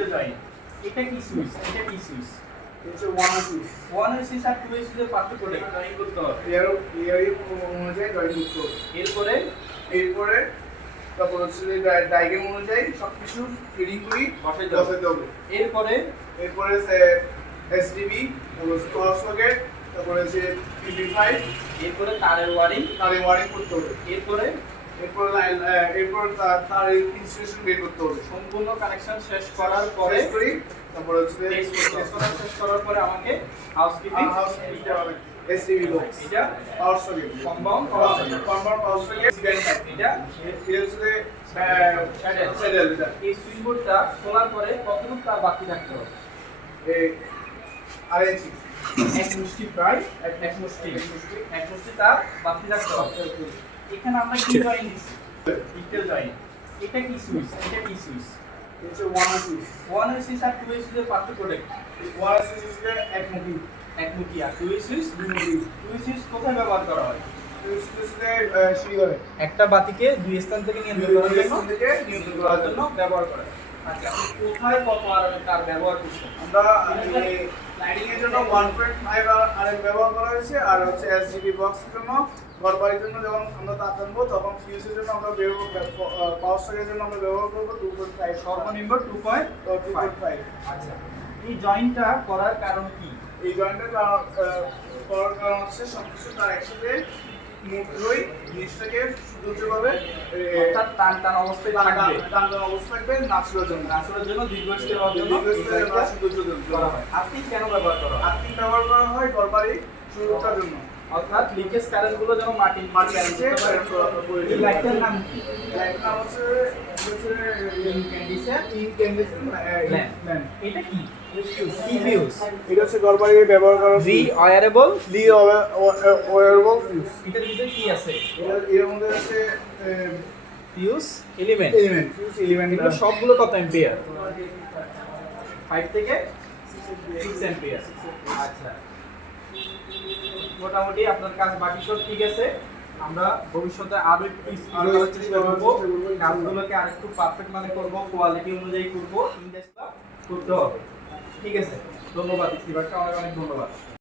Detail joint. এটা কি switch? এটা কি সুইচ? হচ্ছে one switch. One way switch আর টু ওয়ে সুইচের পার্থক্যটা কি? জয়েন করতে হবে। ইয়ারিং অনুযায়ী জয়েন করতে হবে। এরপরে তারপর হচ্ছে যে ডায়াগ্রাম অনুযায়ী সবকিছু ফিটিং করি বসাইতে হবে। এরপরে এসডিবি, তারপর ক্রস সকেট, তারপর হচ্ছে পিপি5, এরপরে তারের ওয়ারিং করতে হবে। এরপর তার ইনস্টলেশন বের করতে হবে। সম্পূর্ণ কানেকশন শেষ করার পরে তারপর হচ্ছে শেষ করার পরে আমাকে হাউসকিপিং এসডিবি বক্স, এটা পাওয়ার সকেট, কম্পাউন্ড পাওয়ার সকেট, এটা হচ্ছে স্যাডেল। এই সুইচবোর্ডটা খোলার পরে কতটুকু তার বাকি রাখতে হবে? আরএনসি এক মুষ্টি প্রায় এক মুষ্টি তার বাকি রাখতে হবে। এখানে আমরা কি জয়েন দিচ্ছি? Detail join. এটা কি সুইচ? হচ্ছে one switch. One way switch আর টু ওয়ে সুইচের পার্থক্যটা কি? ওয়ান সুইচ হচ্ছে একমুখী আর টু ওয়ে সুইচ দুইমুখী। টু ওয়ে সুইচ কোথায় ব্যবহার করা হয়? শ্রীগড়ে একটা বাতিকে দুই স্থান থেকে নিয়ন্ত্রণ করার জন্য করার জন্য ব্যবহার করা হয়। আচ্ছা, আপনি কোথায় কত আর তার ব্যবহার করছেন? আমরা লাইটিং এর জন্য 1.5 আরএম ব্যবহার করা হয়েছে, আর হচ্ছে এসজিবি বক্সের জন্য ঘরবাড়ির জন্য যখন আমরা তার আনবো তখন ফিউজের জন্য আমরা পাওয়ার সকেটের জন্য আমরা ব্যবহার করবো 2.5, সর্বনিম্ন 2.5। আচ্ছা, এই জয়েন্টটা করার কারণ কি? এই জয়েন্টটা করার কারণ হচ্ছে সবকিছু তার একসাথে মুঠোই জিনিসটাকে সুন্দরভাবে অর্থাৎ টান অবস্থায় থাকবে। টান অবস্থা থাকবে নাচুরার জন্য দীর্ঘস্থায়ী হওয়ার জন্য করা হয়। আপনি কেন ব্যবহার করা হয়? আর্থিক ব্যবহার করা হয় ঘরবাড়ি সুরক্ষার জন্য। অর্থাৎ লিকেজ কারেন্ট গুলো যেন মাটি এই লাইটের নাম কি? লাইটের নাম হচ্ছে ইনক্যান্ডেসেন্ট ল্যাম্প। এটা কি? ফিউজ। এটা হচ্ছে ঘরবাড়ি ব্যবহার করা ওয়্যারেবল ওয়্যারেবল ফিউজ। এটার ভিতরে কি আছে? এর মধ্যে আছে ফিউজ এলিমেন্ট। Fuse element. এগুলো সবগুলো কত অ্যাম্পিয়ার? 5 থেকে 6 অ্যাম্পিয়ার। আচ্ছা, মোটামুটি আপনার কাজ বাকি সব ঠিক আছে। আমরা ভবিষ্যতে আরো একটু স্পিড করার চেষ্টা করব, কাজগুলোকে আরেকটু পারফেক্ট মানে করব, কোয়ালিটি অনুযায়ী করব, ইনভেস্টটা করতে হবে। ঠিক আছে, ধন্যবাদ স্টিভারকে, অনেক অনেক ধন্যবাদ।